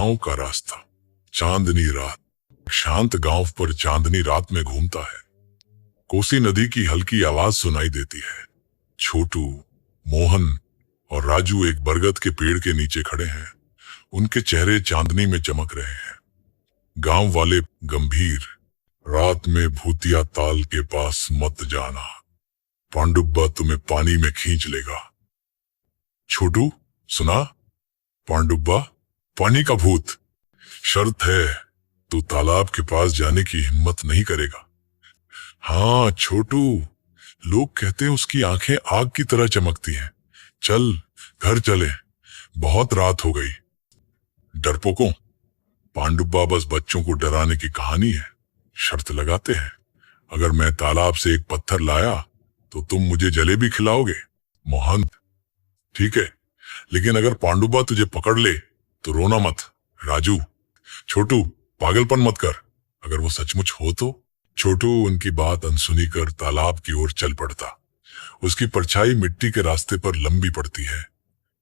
गांव का रास्ता, चांदनी रात। शांत गांव पर चांदनी रात में घूमता है। कोसी नदी की हल्की आवाज सुनाई देती है। छोटू, मोहन और राजू एक बरगद के पेड़ के नीचे खड़े हैं। उनके चेहरे चांदनी में चमक रहे हैं। गांव वाले गंभीर, रात में भूतिया ताल के पास मत जाना, पांडुब्बा तुम्हें पानी में खींच लेगा। छोटू, सुना? पांडुब्बा, पानी का भूत। शर्त है, तू तालाब के पास जाने की हिम्मत नहीं करेगा। हाँ छोटू, लोग कहते हैं उसकी आंखें आग की तरह चमकती हैं। चल, घर चले, बहुत रात हो गई। डरपोकों, पांडुब्बा बस बच्चों को डराने की कहानी है। शर्त लगाते हैं, अगर मैं तालाब से एक पत्थर लाया तो तुम मुझे जलेबी खिलाओगे। मोहन, ठीक है, लेकिन अगर पांडुब्बा तुझे पकड़ ले तो रोना मत। राजू, छोटू, पागलपन मत कर, अगर वो सचमुच हो तो। छोटू उनकी बात अनसुनी कर तालाब की ओर चल पड़ता। उसकी परछाई मिट्टी के रास्ते पर लंबी पड़ती है।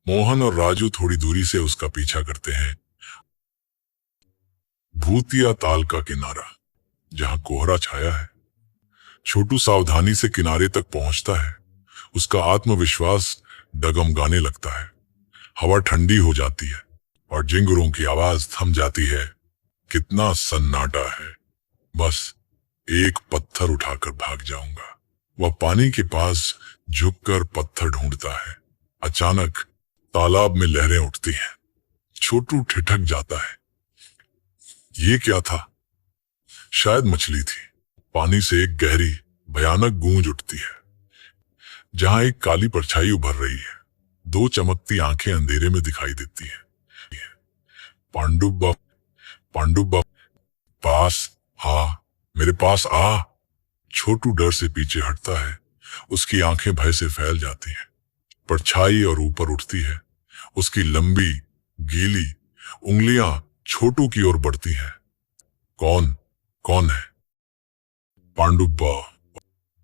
मोहन और राजू थोड़ी दूरी से उसका पीछा करते हैं। भूतिया ताल का किनारा, जहां कोहरा छाया है। छोटू सावधानी से किनारे तक पहुंचता है। उसका आत्मविश्वास डगमगाने लगता है। हवा ठंडी हो जाती है और झिंगुरों की आवाज थम जाती है। कितना सन्नाटा है। बस एक पत्थर उठाकर भाग जाऊंगा। वह पानी के पास झुककर पत्थर ढूंढता है। अचानक तालाब में लहरें उठती हैं। छोटू ठिठक जाता है। ये क्या था? शायद मछली थी। पानी से एक गहरी, भयानक गूंज उठती है, जहां एक काली परछाई उभर रही है। दो चमकती आंखें अंधेरे में दिखाई देती हैं। पांडुब्बा, पांडुब्बा, पास आ, मेरे पास आ। छोटू डर से पीछे हटता है। उसकी आंखें भय से फैल जाती हैं। परछाई और ऊपर उठती है। उसकी लंबी, गीली उंगलियां छोटू की ओर बढ़ती हैं। कौन कौन है? पांडुब्बा,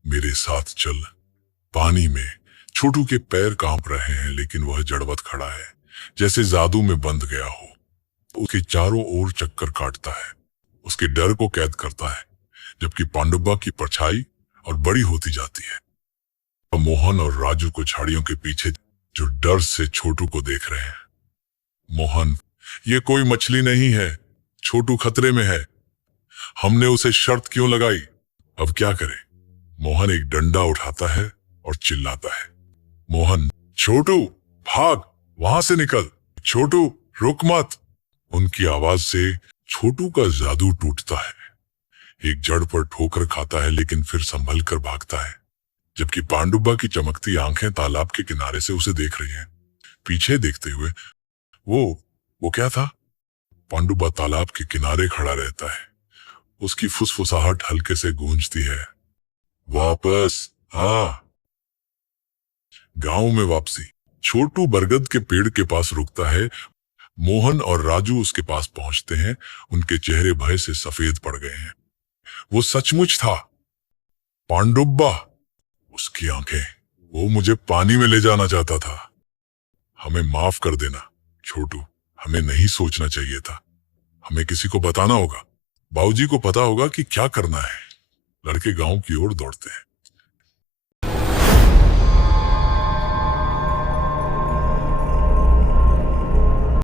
मेरे साथ चल। पानी में छोटू के पैर कांप रहे हैं, लेकिन वह जड़वत खड़ा है, जैसे जादू में बंध गया हो। उसके चारों ओर चक्कर काटता है, उसके डर को कैद करता है, जबकि पांडुब्बा की परछाई और बड़ी होती जाती है। मोहन और राजू को झाड़ियों के पीछे, जो डर से छोटू को देख रहे हैं। मोहन, ये कोई मछली नहीं है, छोटू खतरे में है। हमने उसे शर्त क्यों लगाई? अब क्या करें? मोहन एक डंडा उठाता है और चिल्लाता है। मोहन, छोटू भाग, वहां से निकल। छोटू रुक मत। उनकी आवाज से छोटू का जादू टूटता है। एक जड़ पर ठोकर खाता है, लेकिन फिर संभल कर भागता है, जबकि पांडुब्बा की चमकती आंखें तालाब के किनारे से उसे देख रही हैं। पीछे देखते हुए, वो क्या था? पांडुब्बा तालाब के किनारे खड़ा रहता है। उसकी फुसफुसाहट हल्के से गूंजती है। वापस आ। गांव में वापसी। छोटू बरगद के पेड़ के पास रुकता है। मोहन और राजू उसके पास पहुंचते हैं। उनके चेहरे भय से सफेद पड़ गए हैं। वो सचमुच था, पांडुब्बा। उसकी आंखें, वो मुझे पानी में ले जाना चाहता था। हमें माफ कर देना छोटू, हमें नहीं सोचना चाहिए था। हमें किसी को बताना होगा। बाबूजी को पता होगा कि क्या करना है। लड़के गांव की ओर दौड़ते हैं।